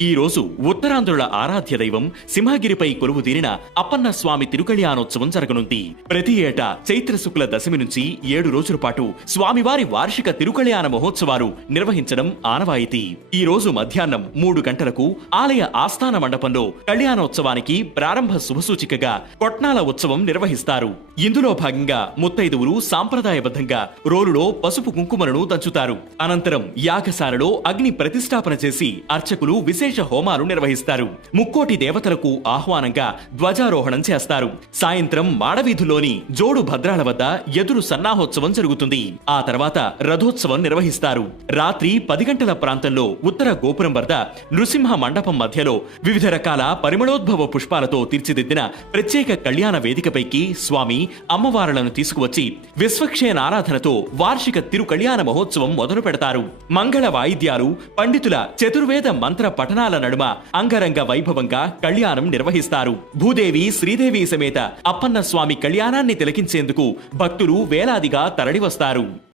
ఈ రోజు ఉత్తరాంధ్రుల ఆరాధ్య దైవం సింహగిరిపై కొలువు తీరిన అప్పన్న స్వామి తిరుకళ్యాణోత్సవం జరగనుంది. ప్రతి ఏటా చైత్ర శుక్ల దశమి నుంచి ఏడు రోజుల పాటు స్వామివారి వార్షిక తిరుకళ్యాణ మహోత్సవాలు నిర్వహించడం ఆనవాయితీ. ఈ రోజు మధ్యాహ్నం మూడు గంటలకు ఆలయ ఆస్థాన మండపంలో కళ్యాణోత్సవానికి ప్రారంభ శుభసూచికగా కొట్నాల ఉత్సవం నిర్వహిస్తారు. ఇందులో భాగంగా ముత్తైదువులు సాంప్రదాయబద్ధంగా రోలులో పసుపు కుంకుమలను దంచుతారు. అనంతరం యాగశాలలో అగ్ని ప్రతిష్టాపన చేసి అర్చకులు విశేష హోమాలు నిర్వహిస్తారు. ముక్కోటి దేవతలకు ఆహ్వానంగా ధ్వజారోహణం చేస్తారు. సాయంత్రం మాడవీధులోని జోడు భద్రాల వద్ద ఎదురు సన్నాహోత్సవం జరుగుతుంది. ఆ తర్వాత రథోత్సవం నిర్వహిస్తారు. రాత్రి పది గంటల ప్రాంతంలో ఉత్తర గోపురం వద్ద నృసింహ మండపం మధ్యలో వివిధ రకాల పరిమళోద్భవ పుష్పాలతో తీర్చిదిద్దిన ప్రత్యేక కళ్యాణ వేదికపైకి స్వామి అమ్మవారులను తీసుకువచ్చి విశ్వక్షేణ ఆరాధనతో వార్షిక తిరు కళ్యాణ మహోత్సవం మొదలు పెడతారు. మంగళ వాయిద్యాలు పండితుల చతుర్వేద మంత్ర పఠనాల నడుమ అంగరంగ వైభవంగా కళ్యాణం నిర్వహిస్తారు. భూదేవి శ్రీదేవి సమేత అప్పన్న స్వామి కళ్యాణాన్ని తిలకించేందుకు భక్తులు వేలాదిగా తరలివస్తారు.